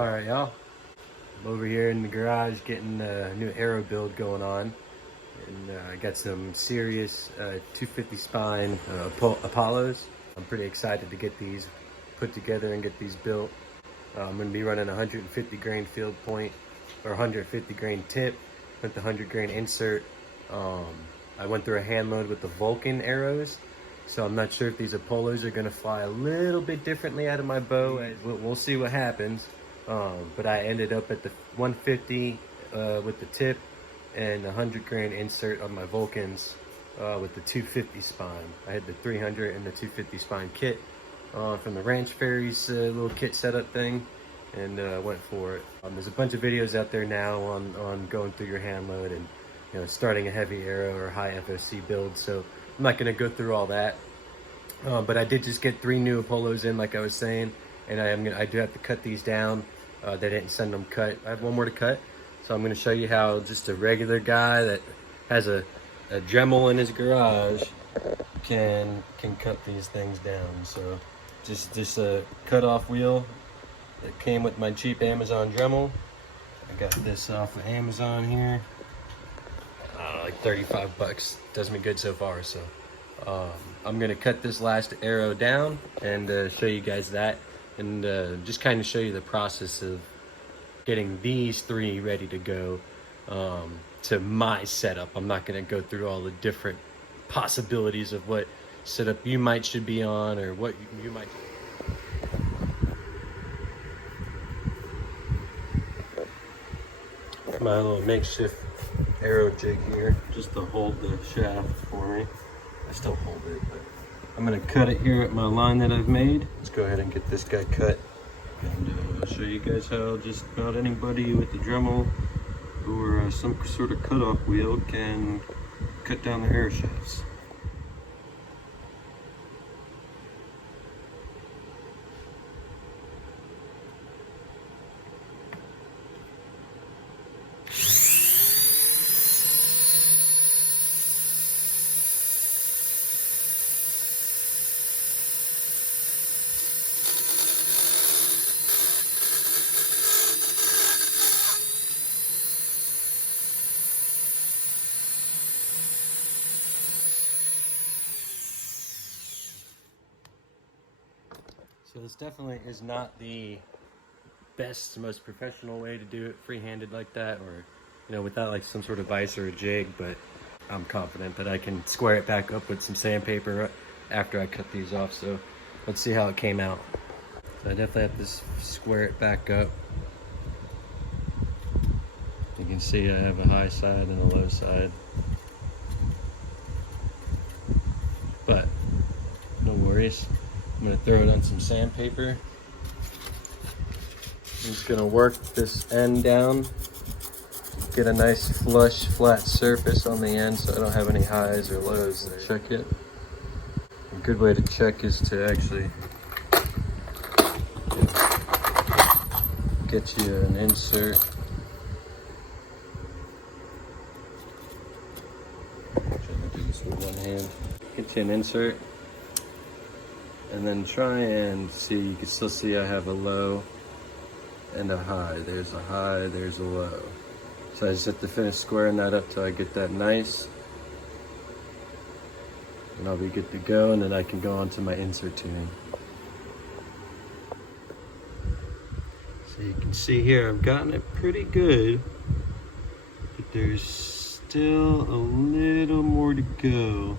Alright, y'all. I'm over here in the garage getting a new arrow build going on. And I got some Sirius 250 spine Apollos. I'm pretty excited to get these put together and get these built. I'm going to be running a 150 grain field point or 150 grain tip with the 100 grain insert. I went through a hand load with the Vulcan arrows, so I'm not sure if these Apollos are going to fly a little bit differently out of my bow. We'll see what happens. But I ended up at the 150 with the tip and 100 grain insert on my Vulcans with the 250 spine. I had the 300 and the 250 spine kit from the Ranch Fairies little kit setup thing, and went for it. There's a bunch of videos out there now on going through your hand load and starting a heavy arrow or high FOC build, so I'm not going to go through all that. But I did just get 3 new Apollos in, like I was saying, and I do have to cut these down. They didn't send them cut. I have one more to cut, so I'm going to show you how just a regular guy that has a Dremel in his garage can cut these things down. So just a cut-off wheel that came with my cheap Amazon Dremel. I got this off of Amazon here. Like 35 bucks. Does me good so far. So I'm gonna cut this last arrow down and show you guys that, and just kind of show you the process of getting these 3 ready to go to my setup. I'm not gonna go through all the different possibilities of what setup you should be on, or what you might. My little makeshift arrow jig here just to hold the shaft for me. I still hold it, but I'm gonna cut it here at my line that I've made. Let's go ahead and get this guy cut, and I'll show you guys how just about anybody with the Dremel or some sort of cutoff wheel can cut down their arrow shafts. So this definitely is not the best, most professional way to do it free-handed like that, or without like some sort of vise or a jig, but I'm confident that I can square it back up with some sandpaper after I cut these off. So let's see how it came out. So I definitely have to square it back up. You can see I have a high side and a low side, but no worries. I'm going to throw it on some sandpaper. I'm just going to work this end down, get a nice flush flat surface on the end so I don't have any highs or lows there. Check it. A good way to check is to actually get you an insert. I'm trying to do this with one hand. Get you an insert. And then try and see, you can still see I have a low and a high. There's a high, there's a low. So I just have to finish squaring that up till I get that nice. And I'll be good to go, and then I can go on to my insert tuning. So you can see here, I've gotten it pretty good, but there's still a little more to go.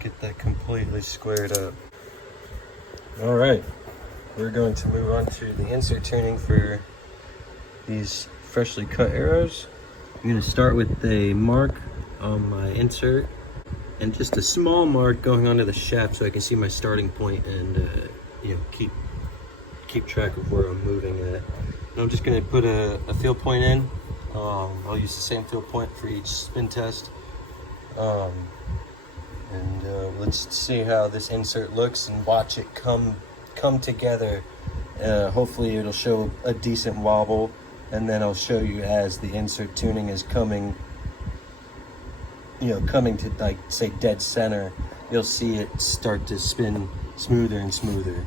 Get that completely squared up. All right, we're going to move on to the insert tuning for these freshly cut arrows. I'm going to start with a mark on my insert and just a small mark going onto the shaft so I can see my starting point and keep track of where I'm moving at. And I'm just going to put a field point in. I'll use the same field point for each spin test. And let's see how this insert looks and watch it come together. Hopefully it'll show a decent wobble, and then I'll show you as the insert tuning is coming to, like, say dead center, you'll see it start to spin smoother and smoother.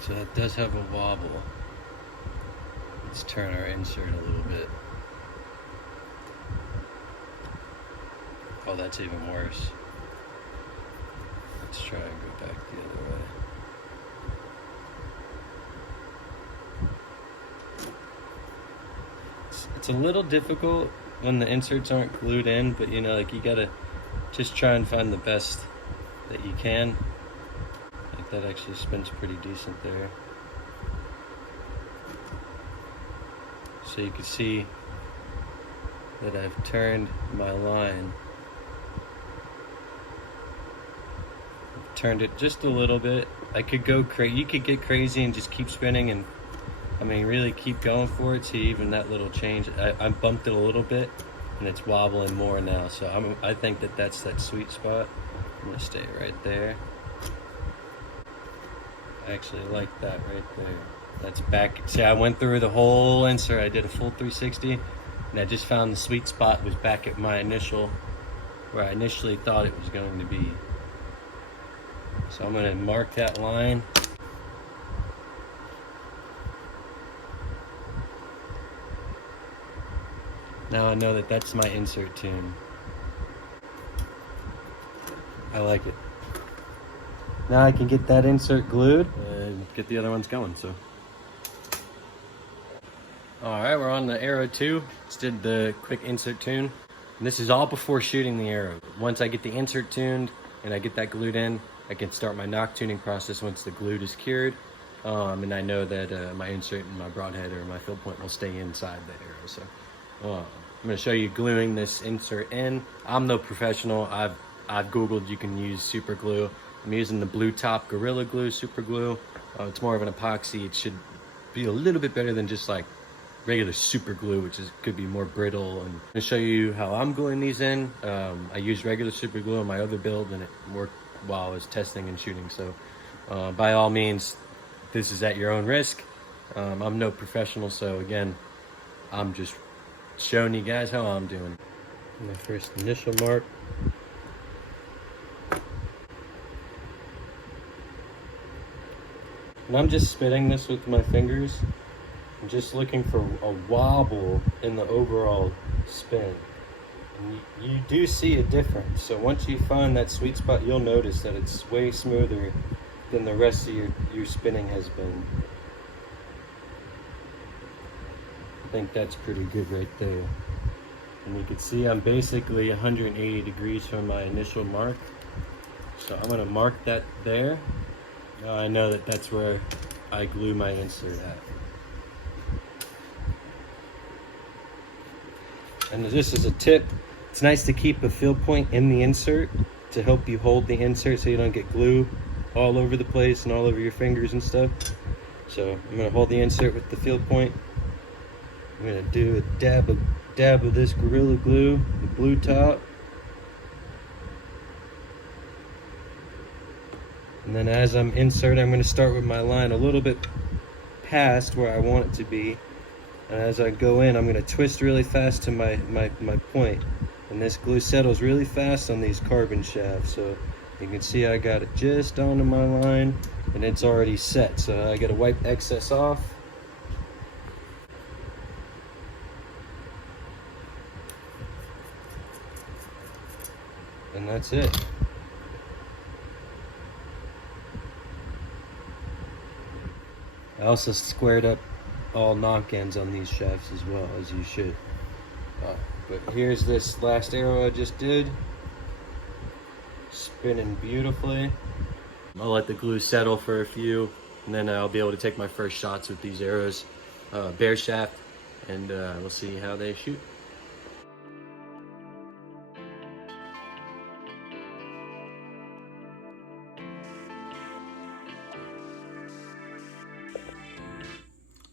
So that does have a wobble. Let's turn our insert a little bit. Oh, that's even worse. Let's try and go back the other way. It's a little difficult when the inserts aren't glued in, but you know, like you gotta just try and find the best that you can. Like that actually spins pretty decent there. So you can see that I've turned my line. I've turned it just a little bit. I could go crazy. You could get crazy and just keep spinning, and I mean really keep going for it. See, even that little change, I bumped it a little bit, and it's wobbling more now. So I think that that's that sweet spot. I'm gonna stay right there. I actually like that right there. That's back. See, I went through the whole insert. I did a full 360, and I just found the sweet spot was back at my initial, where I initially thought it was going to be. So I'm gonna mark that line. Now I know that that's my insert tune. I like it. Now I can get that insert glued and get the other ones going, so. All right, we're on the arrow 2. Just did the quick insert tune. And this is all before shooting the arrow. Once I get the insert tuned and I get that glued in, I can start my nock tuning process once the glue is cured. And I know that my insert and my broadhead or my field point will stay inside the arrow. So I'm gonna show you gluing this insert in. I'm no professional. I've Googled you can use super glue. I'm using the Blue Top Gorilla Glue super glue. It's more of an epoxy. It should be a little bit better than just like regular super glue, which could be more brittle. And I'm gonna show you how I'm gluing these in. I used regular super glue on my other build, and it worked while I was testing and shooting. So by all means, this is at your own risk. I'm no professional, so again, I'm just showing you guys how I'm doing. My first initial mark. And I'm just spinning this with my fingers. I'm just looking for a wobble in the overall spin. And you do see a difference. So once you find that sweet spot, you'll notice that it's way smoother than the rest of your spinning has been. I think that's pretty good right there. And you can see I'm basically 180 degrees from my initial mark. So I'm gonna mark that there. Now I know that that's where I glue my insert at. And this is a tip. It's nice to keep a field point in the insert to help you hold the insert so you don't get glue all over the place and all over your fingers and stuff. So I'm gonna hold the insert with the field point. I'm gonna do a dab of this Gorilla Glue, the Blue Top. And then as I'm inserting, I'm gonna start with my line a little bit past where I want it to be. And as I go in, I'm gonna twist really fast to my point. And this glue settles really fast on these carbon shafts. So you can see I got it just onto my line and it's already set. So I gotta wipe excess off. And that's it. I also squared up all knock ends on these shafts as well, as you should. But here's this last arrow I just did. Spinning beautifully. I'll let the glue settle for a few, and then I'll be able to take my first shots with these arrows, bare shaft, and we'll see how they shoot.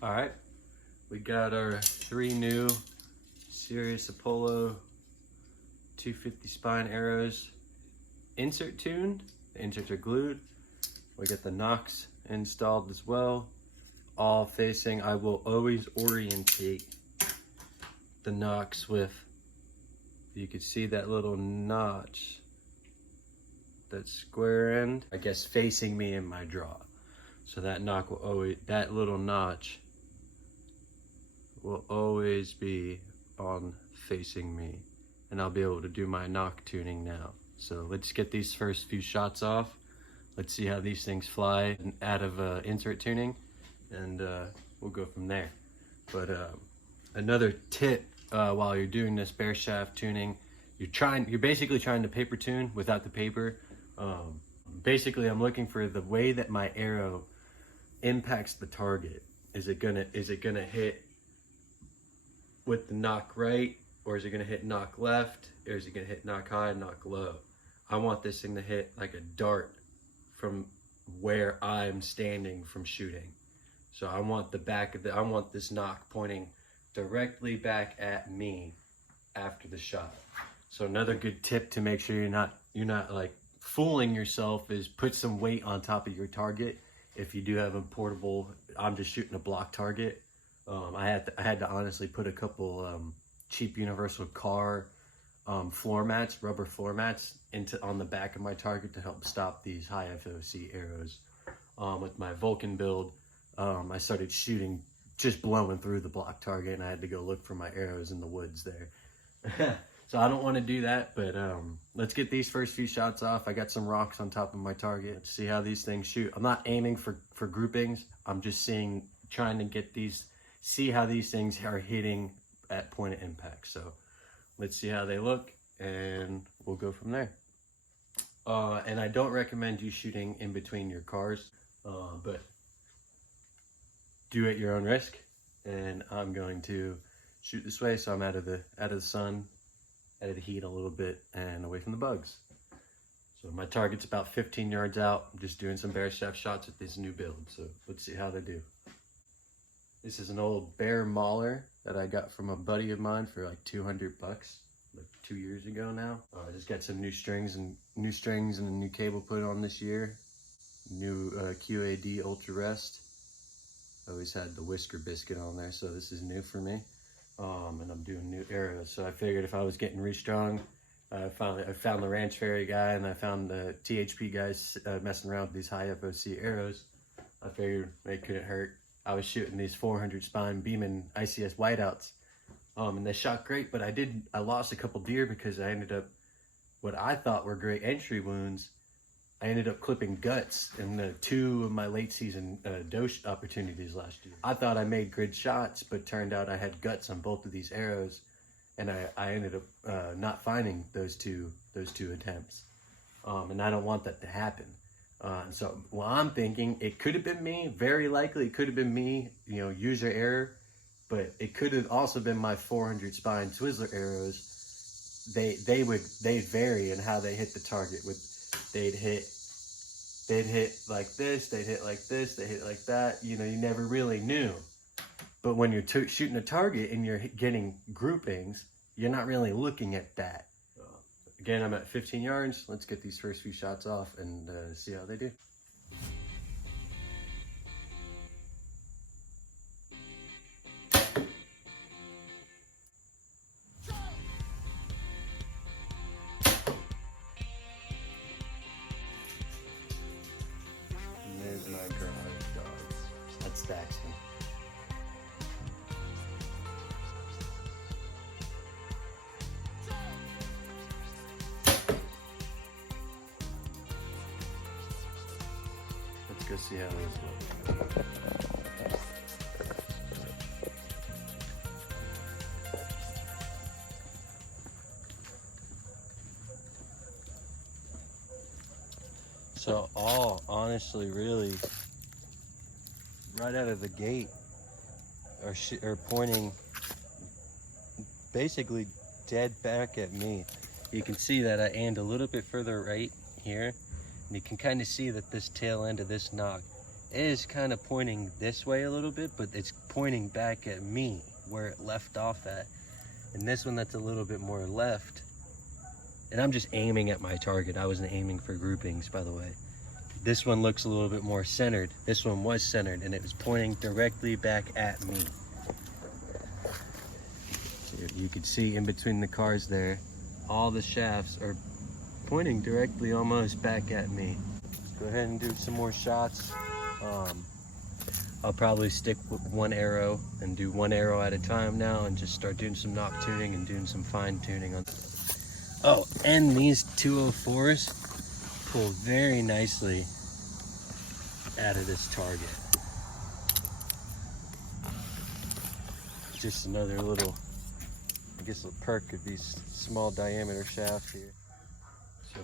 All right, we got our 3 new Sirius Apollo 250 spine arrows insert tuned. The inserts are glued. We got the Nocks installed as well, all facing. I will always orientate the Nocks with You can see that little notch, that square end, I guess facing me in my draw. So that nock will always, that little notch will always be on facing me, and I'll be able to do my nock tuning now. So let's get these first few shots off. Let's see how these things fly out of insert tuning, and we'll go from there. But another tip while you're doing this bare shaft tuning, you're basically trying to paper tune without the paper. Basically, I'm looking for the way that my arrow impacts the target. Is it gonna hit with the nock right, or is it gonna hit nock left, or is it gonna hit nock high, nock low? I want this thing to hit like a dart from where I'm standing from shooting. So I want I want this nock pointing directly back at me after the shot. So another good tip to make sure you're not like fooling yourself is put some weight on top of your target. If you do have a portable, I'm just shooting a block target. I had to honestly put a couple cheap universal car floor mats, rubber floor mats on the back of my target to help stop these high FOC arrows. With my Vulcan build, I started shooting just blowing through the block target, and I had to go look for my arrows in the woods there. So I don't want to do that, but let's get these first few shots off. I got some rocks on top of my target. Let's see how these things shoot. I'm not aiming for groupings. I'm just trying to get see how these things are hitting at point of impact. So let's see how they look, and we'll go from there. And I don't recommend you shooting in between your cars, but do at your own risk. And I'm going to shoot this way, so I'm out of the sun, out of the heat a little bit, and away from the bugs. So my target's about 15 yards out. I'm just doing some bare shaft shots with this new build. So let's see how they do. This is an old Bear Mauler that I got from a buddy of mine for like 200 bucks, like 2 years ago now. I just got some new strings and a new cable put on this year. New QAD Ultra Rest. I always had the Whisker Biscuit on there, so this is new for me. And I'm doing new arrows. So I figured if I was getting restrung, I found the Ranch Fairy guy, and I found the THP guys messing around with these high FOC arrows. I figured they couldn't hurt. I was shooting these 400 spine Beeman ICS whiteouts, and they shot great, but I lost a couple deer because I ended up, what I thought were great entry wounds, I ended up clipping guts in 2 of my late season doe opportunities last year. I thought I made good shots, but turned out I had guts on both of these arrows, and I ended up not finding those two attempts, and I don't want that to happen. So I'm thinking it could have been me. Very likely it could have been me, user error, but it could have also been my 400 spine Twizzler arrows. They vary in how they hit the target. They'd hit like this, they'd hit like this, they hit like that. You never really knew. But when you're shooting a target and you're getting groupings, you're not really looking at that. Again, I'm at 15 yards. Let's get these first few shots off and see how they do. And there's my garage dogs. That's Daxton. Go see how this looks. So honestly, really, right out of the gate, are pointing basically dead back at me. You can see that I aimed a little bit further right here. And you can kind of see that this tail end of this nock is kind of pointing this way a little bit, but it's pointing back at me where it left off at. And this one that's a little bit more left, and I'm just aiming at my target. I wasn't aiming for groupings, by the way. This one looks a little bit more centered. This one was centered, and it was pointing directly back at me. So you can see in between the cars there, all the shafts are pointing directly almost back at me. Let's go ahead and do some more shots. I'll probably stick with one arrow and do one arrow at a time now and just start doing some knock tuning and doing some fine tuning on. Oh, and these 204s pull very nicely out of this target. Just another little, I guess, a perk of these small diameter shafts here. So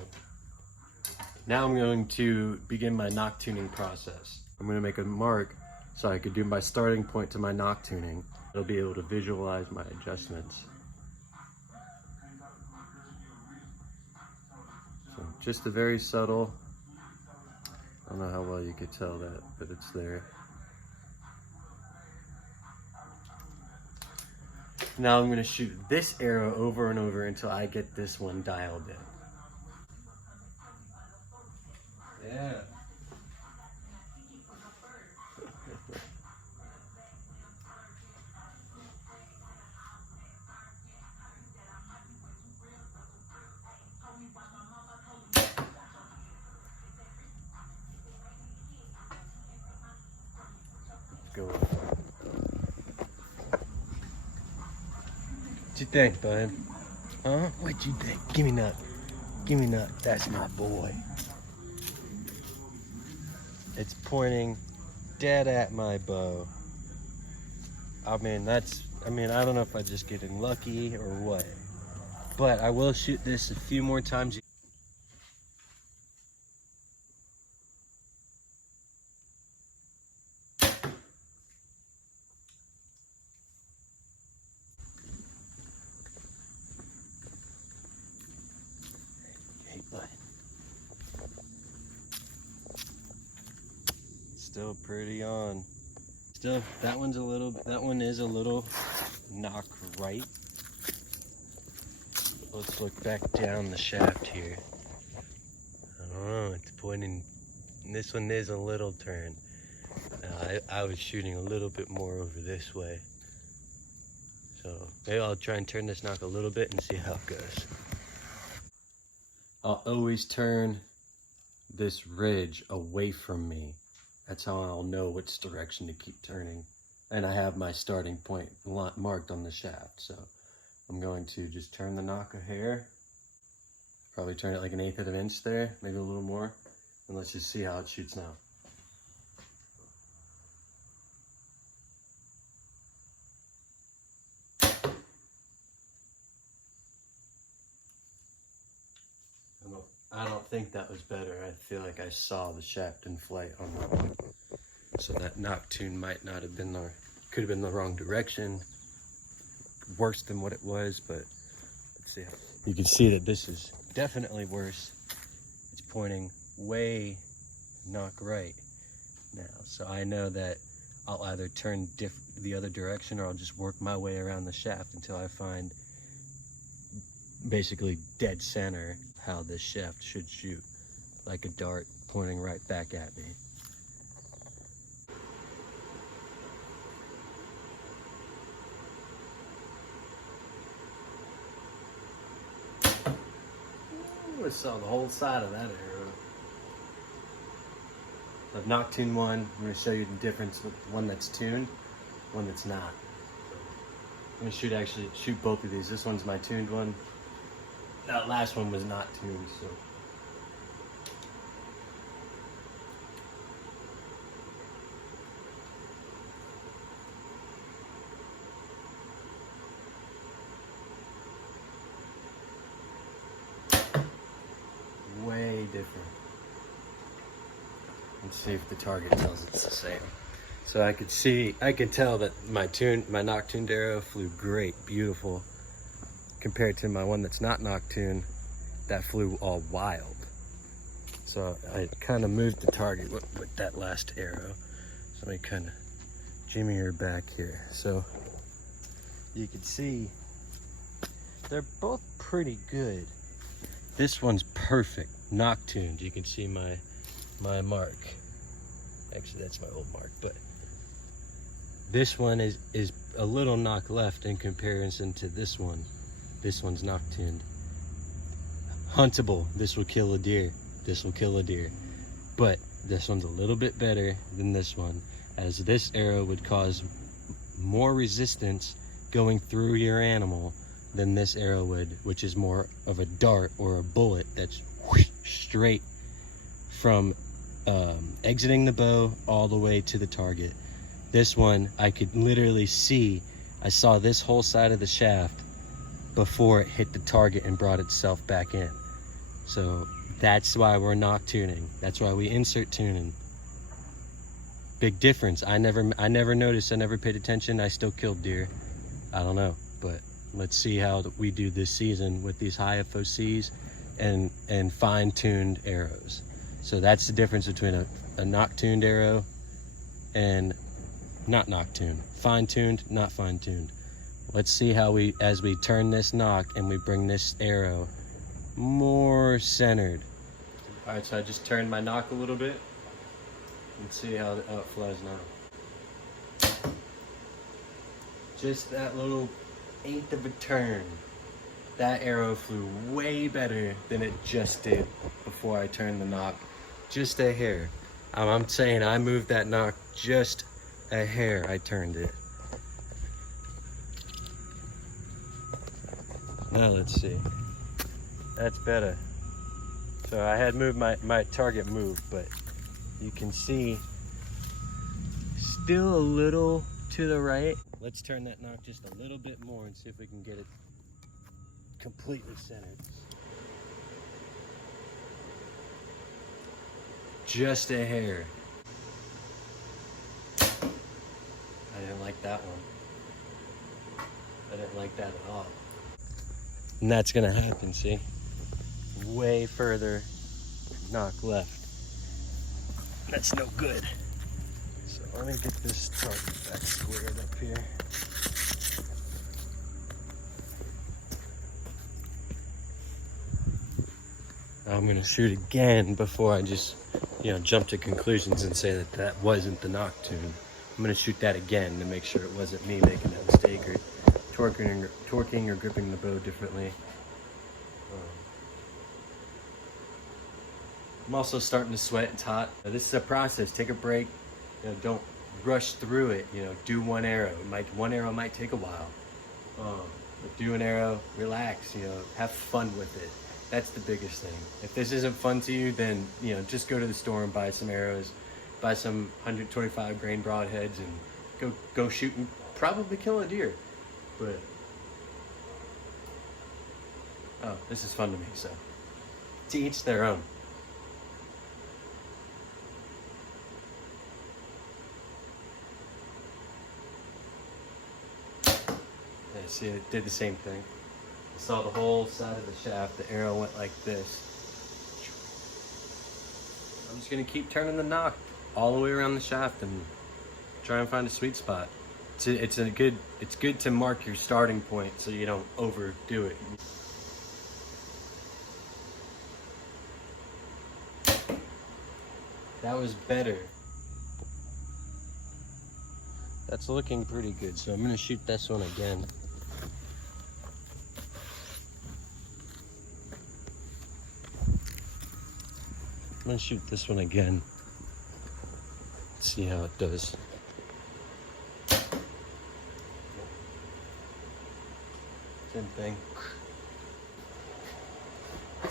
now I'm going to begin my knock tuning process. I'm going to make a mark so I could do my starting point to my knock tuning. I'll be able to visualize my adjustments. So just a very subtle, I don't know how well you could tell that, but it's there. Now I'm going to shoot this arrow over and over until I get this one dialed in. Yeah. Let's go. What you think, bud? Huh? What you think? Give me nut. Give me nut. That's my boy. It's pointing dead at my bow. I mean, I don't know if I'm just getting lucky or what, but I will shoot this a few more times. Hey, bud. Still pretty on. Still, that one is a little knock right. Let's look back down the shaft here. Oh, it's pointing, this one is a little turn. I was shooting a little bit more over this way. So maybe I'll try and turn this knock a little bit and see how it goes. I'll always turn this ridge away from me. That's how I'll know which direction to keep turning. And I have my starting point marked on the shaft. So I'm going to just turn the knock a hair. Probably turn it like 1/8 of an inch there, maybe a little more. And let's just see how it shoots now. I don't think that was better. I feel like I saw the shaft in flight on that one. So that knock tune might not have been could have been the wrong direction. Worse than what it was, but let's see. You can see that this is definitely worse. It's pointing way knock right now. So I know that I'll either turn the other direction or I'll just work my way around the shaft until I find basically dead center how this shaft should shoot, like a dart pointing right back at me. Ooh, I saw the whole side of that arrow. I've knock tuned one. I'm going to show you the difference with one that's tuned, one that's not. I'm going to shoot both of these. This one's my tuned one. That last one was not tuned, so. Way different. Let's see if the target tells it's the same. So I could tell that my knock tuned arrow flew great, beautiful. Compared to my one that's not knock tuned, that flew all wild. So I kind of moved the target with that last arrow. So let me kind of jimmy her back here. So you can see they're both pretty good. This one's perfect, knock tuned. You can see my mark. Actually, that's my old mark, but this one is a little knock left in comparison to this one. This one's knock tuned. huntable. This will kill a deer. This will kill a deer. But this one's a little bit better than this one, as this arrow would cause more resistance going through your animal than this arrow would, which is more of a dart or a bullet that's straight from exiting the bow all the way to the target. This one, I could literally see, I saw this whole side of the shaft before it hit the target and brought itself back in. So that's why we're Nock tuning. That's why we insert tuning. Big difference. I never noticed, I never paid attention. I still killed deer. I don't know, but let's see how we do this season with these high FOCs and fine-tuned arrows. So that's the difference between a Nock-tuned arrow and not Nock-tuned. Fine-tuned, not fine-tuned. Let's see how as we turn this Nock and we bring this arrow more centered. All right, so I just turned my Nock a little bit. Let's see how it flies now. Just that little 1/8 of a turn. That arrow flew way better than it just did before I turned the Nock. Just a hair. I'm saying I moved that Nock just a hair. I turned it. Now let's see. That's better. So I had moved my target moved, but you can see still a little to the right. Let's turn that Nock just a little bit more and see if we can get it completely centered. Just a hair. I didn't like that one. I didn't like that at all. And that's gonna happen, see? Way further Nock left. That's no good. So let me get this target back squared up here. I'm gonna shoot again before I just, jump to conclusions and say that that wasn't the Nock tune. I'm gonna shoot that again to make sure it wasn't me making that mistake or torquing or gripping the bow differently. I'm also starting to sweat. It's hot. This is a process. Take a break. Don't rush through it. Do one arrow. One arrow might take a while. But do an arrow. Relax. Have fun with it. That's the biggest thing. If this isn't fun to you, then just go to the store and buy some arrows, buy some 125 grain broadheads, and go shoot and probably kill a deer. But this is fun to me. So to each their own. See, it did the same thing. I saw the whole side of the shaft. The arrow went like this. I'm just gonna keep turning the Nock all the way around the shaft and try and find a sweet spot. It's good to mark your starting point so you don't overdo it. That was better. That's looking pretty good, so I'm gonna shoot this one again. I'm gonna shoot this one again. See how it does. Same thing.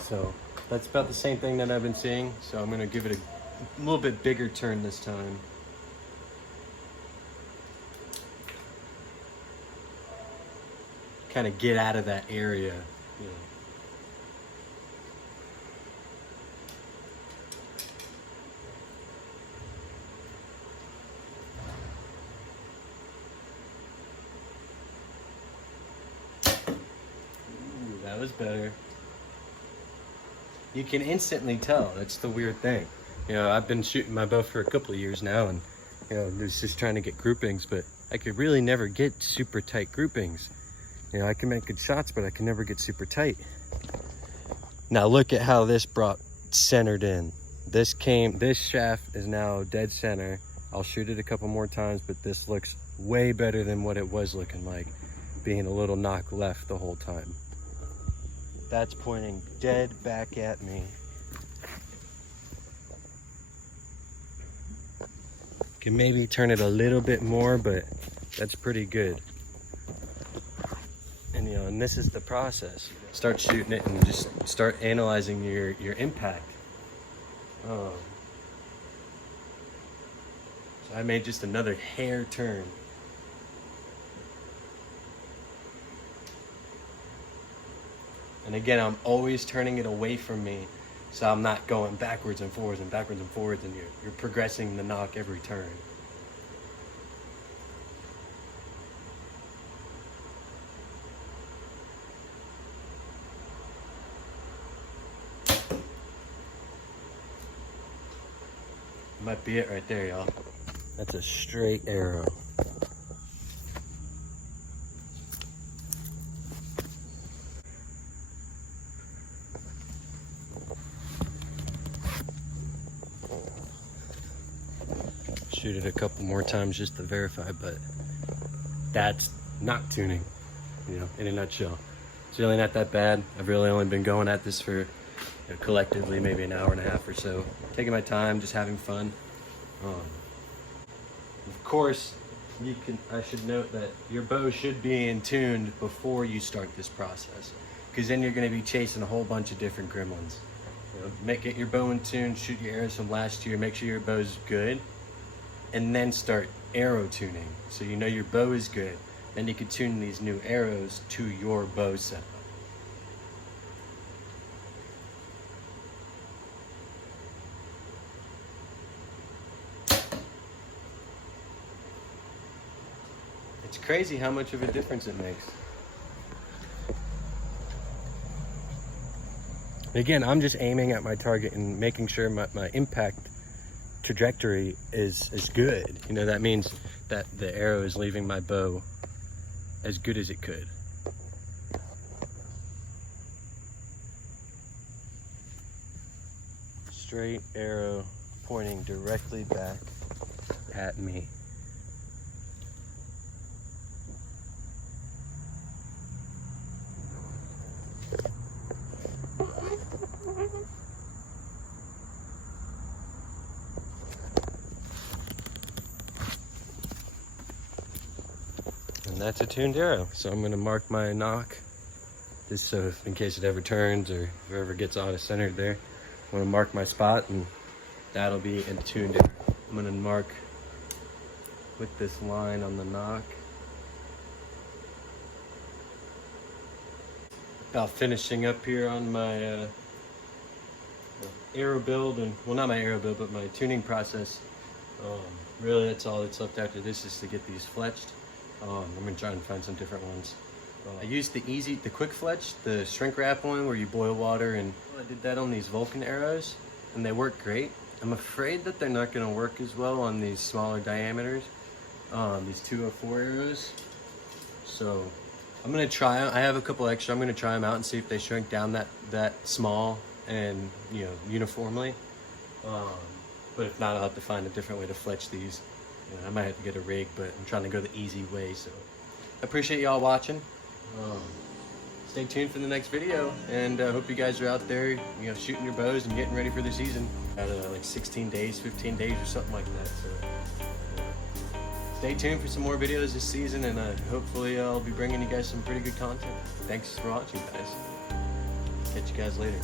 So that's about the same thing that I've been seeing. So I'm gonna give it a little bit bigger turn this time. Kind of get out of that area. That was better. You can instantly tell. That's the weird thing. I've been shooting my bow for a couple of years now, and it's just trying to get groupings, but I could really never get super tight groupings. I can make good shots, but I can never get super tight. Now look at how this brought centered in. This shaft is now dead center. I'll shoot it a couple more times, but this looks way better than what it was looking like, being a little Nock left the whole time. That's pointing dead back at me. Can maybe turn it a little bit more, but that's pretty good. And you know, and this is the process. Start shooting it and just start analyzing your impact. So I made just another hair turn. And again, I'm always turning it away from me, so I'm not going backwards and forwards and backwards and forwards, and you're progressing the nock every turn. Might be it right there, y'all. That's a straight arrow. Shoot it a couple more times just to verify, but that's not tuning, you know, in a nutshell. It's really not that bad. I've really only been going at this for, you know, collectively maybe an hour and a half or so. Taking my time, just having fun. Of course, I should note that your bow should be in tuned before you start this process, because then you're going to be chasing a whole bunch of different gremlins. You know, get your bow in tune, shoot your arrows from last year, make sure your bow's good, and then start arrow tuning. So you know your bow is good. Then you can tune these new arrows to your bow setup. It's crazy how much of a difference it makes. Again, I'm just aiming at my target and making sure my impact trajectory is good. You know, that means that the arrow is leaving my bow as good as it could. Straight arrow pointing directly back at me. And that's a tuned arrow. So I'm gonna mark my nock, just so if, in case it ever turns or if it ever gets out of center there, I'm gonna mark my spot and that'll be a tuned arrow. I'm gonna mark with this line on the nock. About finishing up here on my arrow build, and well, not my arrow build, but my tuning process. Really, that's all that's left after this is to get these fletched. I'm gonna try and find some different ones. I used the quick fletch, the shrink wrap one where you boil water, and I did that on these Vulcan arrows, and they work great. I'm afraid that they're not gonna work as well on these smaller diameters, these 204 arrows. So I'm gonna try them. I have a couple extra. I'm gonna try them out and see if they shrink down that small and, you know, uniformly. But if not, I'll have to find a different way to fletch these. You know, I might have to get a rig, but I'm trying to go the easy way. So I appreciate y'all watching. Stay tuned for the next video, and I hope you guys are out there, you know, shooting your bows and getting ready for the season. I don't know, like 16 days, 15 days or something like that. So stay tuned for some more videos this season, and hopefully I'll be bringing you guys some pretty good content. Thanks for watching, guys. Catch you guys later.